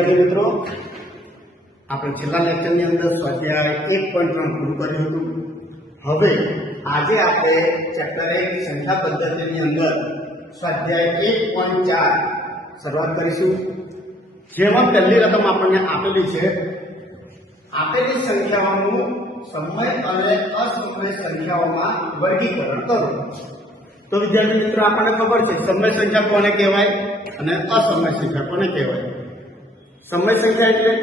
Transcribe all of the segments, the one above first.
વિદ્યાર્થી મિત્રો, આપણે છેલ્લા લેક્ચરની અંદર સ્વાધ્યાય 1.3 પૂરું કર્યું હતું. હવે આજે આપણે ચેપ્ટર 1 સંખ્યા પદ્ધતિની અંદર સ્વાધ્યાય 1.4 શરૂઆત કરીશું. જેમાં પહેલી રકમ આપણને આપેલી છે, આપેલી સંખ્યાઓનું સમય અને અસમય સંખ્યાઓમાં વર્ગીકરણ કરો. તો વિદ્યાર્થી મિત્રો, આપણને ખબર છે સમય સંખ્યા કોને કહેવાય અને અસમય સંખ્યા કોને કહેવાય. સમય સંખ્યા એટલે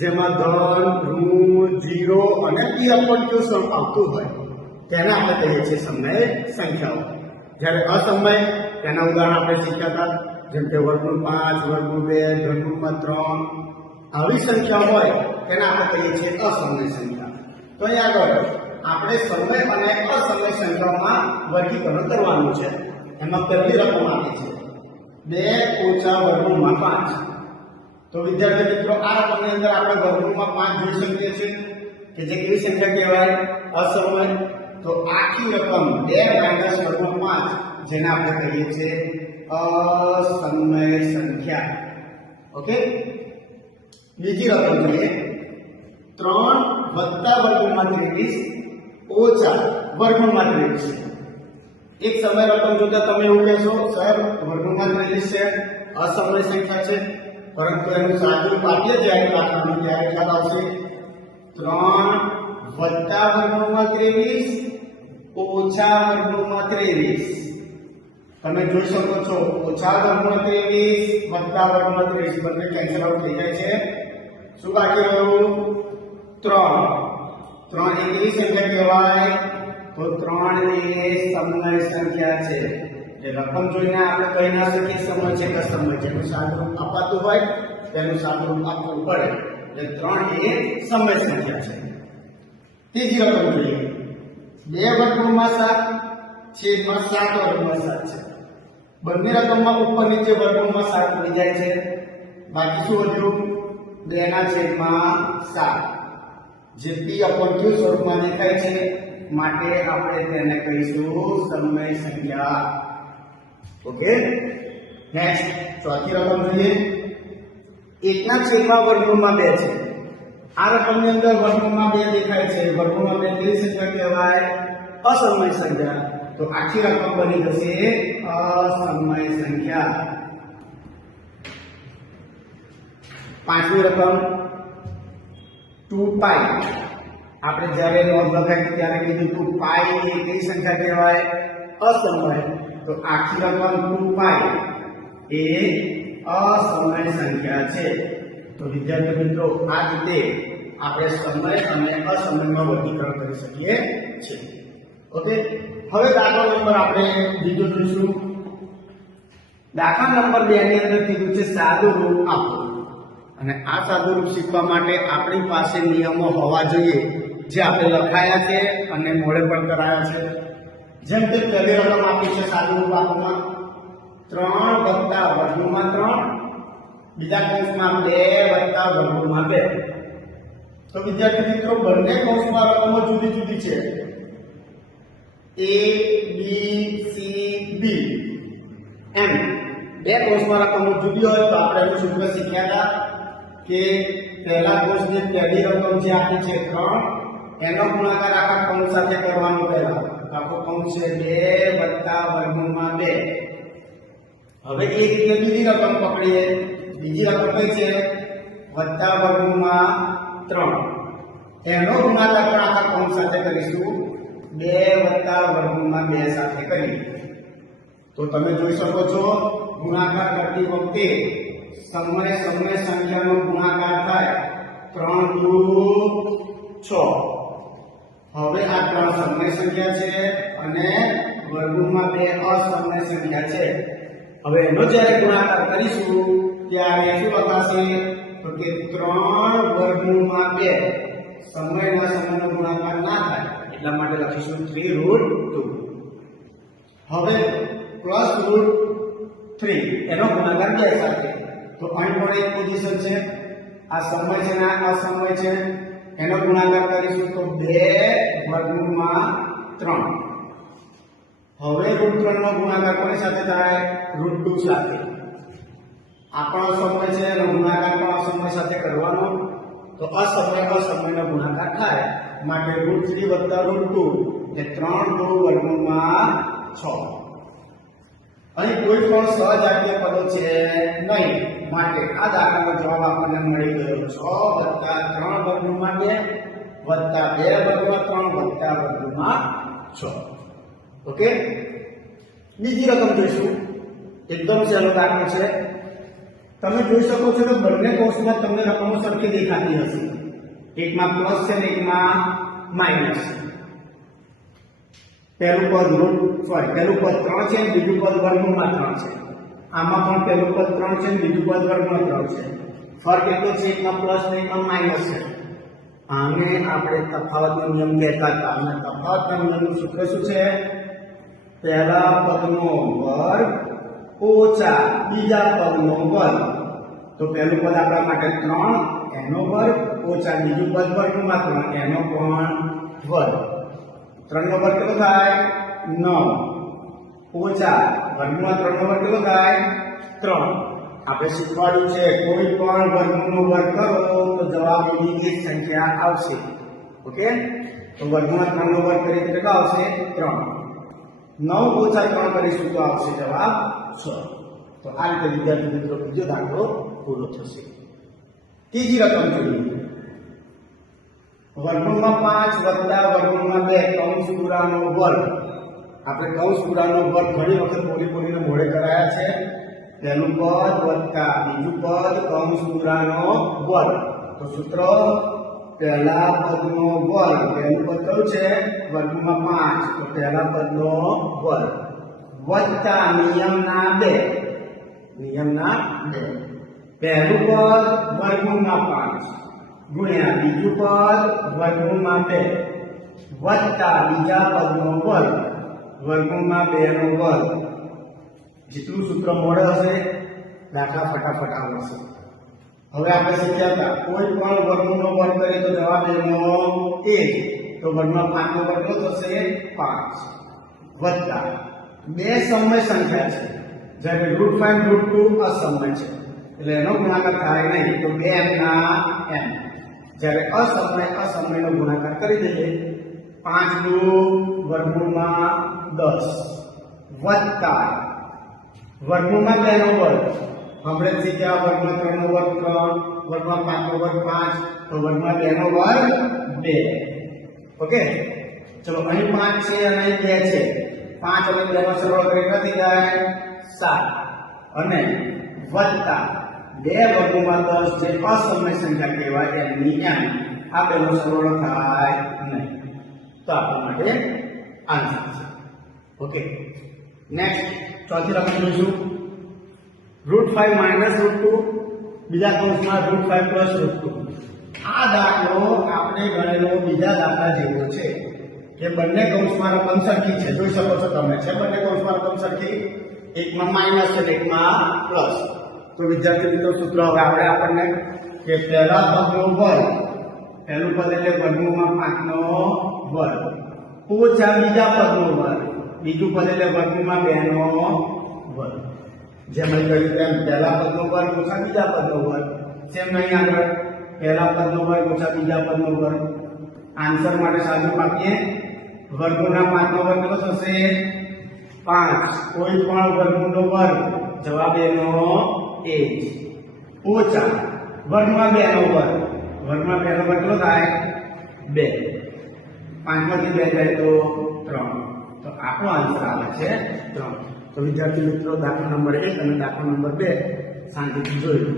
જેમાં ધન, ઋણ, 0 અને p upon q સ્વરૂપ આવતું હોય તેને આપણે કહીએ છીએ સમય સંખ્યાઓ. જ્યારે અસમય તેના ઉદાહરણ આપણે શીખ્યા હતા, જેમ કે વર્ગમૂળ 5, વર્ગમૂળ 2, ધનમૂળ 3 આવી સંખ્યા હોય તેને આપણે કહીએ છીએ અસમય સંખ્યા. તો અહીંયા આગળ આપણે સમય અને અસમય સંખ્યાઓમાં વર્ગીકરણ કરવાનું છે. એમાં પહેલી રકમ આપી છે 2 - વર્ગમૂળમાં 5. તો વિદ્યાર્થી મિત્રો, આ રકમની અંદર આપણે વર્ગમૂળમાં 5 જોઈ શકીએ છીએ કે જે કેવી સંખ્યા કહેવાય, અસમય. તો આખી રકમ 2 - વર્ગમૂળ 5 જેને આપણે કહીએ છીએ અસમય સંખ્યા. ઓકે. બીજી રકમ જોઈએ 3 + વર્ગમૂળમાં 23 ઓછા વર્ગમૂળમાં 23. એક સમય રકમ જોતા તમે એવું કહેશો, સાહેબ વર્ગમૂળમાં 23 છે, અસમય સંખ્યા છે, પરંતુ એનું સાદું પાઠ્ય જ્યારે લખવાનું ત્યારે ખ્યાલ આવશે 3 + વર્ગમૂળમાં 23 ઓછા વર્ગમૂળમાં 23. તમે જોઈ શકો છો ઓછા વર્ગમૂળમાં 23 + વર્ગમૂળમાં 23 બંને કેન્સલ આઉટ થઈ જાય છે. શું બાકી રહ્યું? 3. 3 એ કેવી સંખ્યા કહેવાય? તો 3 એ સમય સંખ્યા છે. જે રકમ જોઈને આપણે કહી ના શકીએ સમય છે કે અસમય છે. એનું સાદુરૂપ અપાતું હોય તેનું સાદુરૂપ આપવું પડે. એટલે 3 એ સમય સંખ્યા છે. ત્રીજી રકમ જોઈએ 2 વર્ગમૂળમાં 7 છેદમાં 7 વર્ગમૂળમાં 7 છે. બંને રકમમાં ઉપર નીચે વર્ગમૂળમાં 7 મળી જાય છે. બાકી શું વધ્યું? 2/7 જે p upon q સ્વરૂપમાં દેખાય છે, માટે આપણે તેને કહીશું સમય સંખ્યા. ઓકે. નેક્સ્ટ ચોથી રકમ જોઈએ 1/7 વર્ગમૂળમાં 2 છે. આ રકમની અંદર વર્ગમૂળમાં 2 દેખાય છે. વર્ગમૂળમાં 2 કેવી સંખ્યા કહેવાય? અસમય સંખ્યા. તો આખી રકમ બની જશે અસમય સંખ્યા. પાંચમી રકમ 2π. આપણે જ્યારે નોંધ લગાવી ત્યારે કીધું 2π એ કઈ સંખ્યા કહેવાય? અસમય. તો આખી રકમ 2π એ અસમય સંખ્યા છે. તો વિદ્યાર્થી મિત્રો, આ રીતે આપણે સમય અને અસમયમાં વર્ગીકરણ કરી શકીએ છીએ. ઓકે. હવે દાખલા નંબર આપણે બીજો જોઈશું. દાખલા નંબર 2 ની અંદર કીધું છે સાદુરૂપ આપો. અને આ સાદુરૂપ શીખવા માટે આપણી પાસે નિયમો હોવા જોઈએ જે આપણે લખાયા છે અને મોડે પણ કરાયા છે. જેમ કે પહેલી રકમ આપી છે સાદુરૂપ આપવામાં 3 + વર્ગમૂળમાં 3, બીજા કૌંસમાં 2 + વર્ગમૂળમાં 2. તો વિદ્યાર્થી મિત્રો, બંને કૌંસમાં રકમો જુદી જુદી છે. a b c b એમ બે કૌંસમાં રકમો જુદી હોય તો આપણે એનું સૂત્ર શીખ્યા હતા કે પહેલા કૌંસની પહેલી રકમ જે આપી છે 3, એનો ગુણાકાર આખા કૌંસ સાથે કરવાનો. પહેલા આખો કૌંસ છે 2 + વર્ગમૂળમાં 2. હવે એ રીતે બીજી રકમ પકડીએ. બીજી રકમ કઈ છે? + વર્ગમૂળમાં 3. એનો ગુણાકાર પણ આખા કૌંસ સાથે કરીશું. 2 + વર્ગમૂળમાં 2 સાથે કરીએ. તો તમે જોઈ શકો છો ગુણાકાર કરતી વખતે સમય સંખ્યાનો ગુણાકાર થાય 3 × 6. હવે આ 3 સમય સંખ્યા છે અને વર્ગમૂળમાં 2 અસમય સંખ્યા છે. હવે એનો જ્યારે ગુણાકાર કરીશું ત્યારે શું લખાશે? તો કે 3 વર્ગમૂળમાં 2 સમયનો ગુણાકાર ના થાય એટલા માટે લખીશું 3√2. હવે +√3 એનો ગુણાકાર 2 સાથે. તો અહીં પણ એક પોઝિશન છે. આ સમય છે ને આ અસમય છે. એનો ગુણાકાર કરીશું તો 2 વર્ગમૂળમાં 3. હવે √3 નો ગુણાકાર કોની સાથે થાય? √2 સાથે. આ પણ અસમય છે અને ગુણાકાર પણ અસમય સાથે કરવાનો. તો અસમય અસમયનો ગુણાકાર થાય માટે √3 + √2 એ 3 વર્ગમૂળમાં 6. અહીં કોઈ પણ સહજાતીય પદો છે નહીં માટે આ દાખલાનો જવાબ આપણને મળી ગયો 6 + 3 વર્ગમૂળમાં 2 + 2 વર્ગમૂળમાં 3 + વર્ગમૂળમાં 6. ઓકે. બીજી રકમ જોઈશું. એકદમ સહેલો દાખલો છે. તમે જોઈ શકો છો કે બંને કોષમાં તમને રકમો સરખી દેખાતી હશે. એકમાં પ્લસ છે અને એકમાં માઈનસ છે. પહેલું પદ 3 છે અને બીજું પદ વર્ગમૂળમાં 3 છે. આમાં પણ પહેલું પદ 3 છે અને બીજું પદ વર્ગમૂળમાં 3 છે. ફરક એટલો છે એકમાં પ્લસ અને એકમાં માઈનસ છે. આને આપણે તફાવતનો નિયમ કહેતા હતા અને તફાવતના નિયમનું સૂત્ર શું છે? પહેલા પદનો વર્ગ ઓછા બીજા પદનો વર્ગ. તો પહેલું પદ આપણા માટે 3 એનો વર્ગ ઓછા બીજું પદ વર્ગમૂળમાં 3 એનો પણ વર્ગ. 3 નો વર્ગ કેટલો થાય? 9 ઓછા વર્ગમૂળમાં 3 નો વર્ગ કેટલો થાય? 3. આપણે શીખવાડ્યું છે કોઈ પણ વર્ગમૂળનો વર્ગ કરો તો જવાબ એની એક સંખ્યા આવશે. ઓકે. તો વર્ગમૂળમાં 3 નો વર્ગ કરીએ તો કેટલો આવશે? 3. 9 ઓછા 3 કરીશું તો આવશે જવાબ 6. તો આ રીતે વિદ્યાર્થી મિત્રો બીજો દાખલો પૂરો થશે. ત્રીજી રકમ જોઈએ. વર્ગમૂળમાં 5 + વર્ગમૂળમાં 2 કૌંસ પૂરાનો વર્ગ. આપણે કૌંસ પૂરાનો વર્ગ ઘણી વખત બોલીને મોડે કરાયા છે. પહેલું પદ વત્તા બીજું પદ કૌંસ પૂરાનો વર્ગ. તો સૂત્ર પહેલા પદનો વર્ગ. પહેલું પદ કયું છે? વર્ગમૂળમાં 5. તો પહેલા પદનો વર્ગ વત્તા નિયમના 2. નિયમના 2. પહેલું પદ વર્ગમૂળમાં 5 ગુણ્યા બીજું પદ વર્ગમૂળમાં 2 વત્તા બીજા પદનો વર્ગ વર્ગમૂળમાં 2 નો વર્ગ. જેટલું સૂત્ર મોડે હશે દાખલા ફટાફટ આવશે. હવે આપણે શીખ્યા હતા કોઈ પણ વર્ગમૂળનો વર્ગ કરીએ તો જવાબ એનો 1. તો વર્ગમાં 5 નો વર્ગ કેટલો થશે? 5 વત્તા 2 સમય સંખ્યા છે જ્યારે √5 અને √2 અસમય છે એટલે એનો ગુણાકાર થાય નહીં. તો 2m ના m. જ્યારે અસમયનો ગુણાકાર કરી દઈએ 5 નું વર્ગમૂળમાં 10 વત્તા વર્ગમૂળમાં 2 નો વર્ગ. આપણે શીખ્યા વર્ગમાં 3 નો વર્ગ 3 વર્ગમાં 5 નો વર્ગ 5 તો વર્ગમાં 2 નો વર્ગ 2. ઓકે. ચલો અહીં 5 છે અને અહીં 2 છે. 5 અને 2 નો સરવાળો કરી કેટલી થાય? 7 અને વત્તા 2 વર્ગમૂળમાં 10 જે અસમય સંખ્યા કહેવાય એની m. આ બેનો સરવાળો થાય નહીં. તો આપણા માટે આન્સર છે. ઓકે. નેક્સ્ટ ચોથી રકમ જોઈશું. √5 - √2 બીજા કૌંસમાં √5 + √2. આ દાખલો આપણે ગણેલો બીજા દાખલા જેવો છે કે બંને કૌંસમાં રકમ સરખી છે. જોઈ શકો છો તમે છે બંને કૌંસમાં રકમ સરખી. એકમાં માઈનસ અને એકમાં પ્લસ. તો વિદ્યાર્થી મિત્રો સૂત્ર હવે આપણને કે પહેલા પદનો વર્ગ. પહેલું પદ એટલે વર્ગમૂળમાં 5 નો વર્ગ ઓછા બીજા પદનો વર્ગ. બીજું પદ એટલે વર્ગમૂળમાં 2 નો વર્ગ. જેમ અહીં કહ્યું તેમ પહેલા પદનો વર્ગ ઓછા બીજા પદનો વર્ગ. જેમ અહીં આગળ પહેલા પદનો વર્ગ ઓછા બીજા પદનો વર્ગ. આન્સર માટે સાદું આપીએ. વર્ગમૂળના 5 નો વર્ગ કેટલો થશે? 5. કોઈ પણ વર્ગમૂળનો વર્ગ જવાબ એનો 1 ઓછા વર્ગમાં 2 નો વર્ગ. વર્ગમાં 2 નો વર્ગ કેટલો થાય? 2. 5 માંથી 2 જાય તો 3. તો આપણો આન્સર આવે છે 3. તો વિદ્યાર્થી મિત્રો દાખલા નંબર 1 અને દાખલા નંબર 2 શાંતિથી જોઈ લો.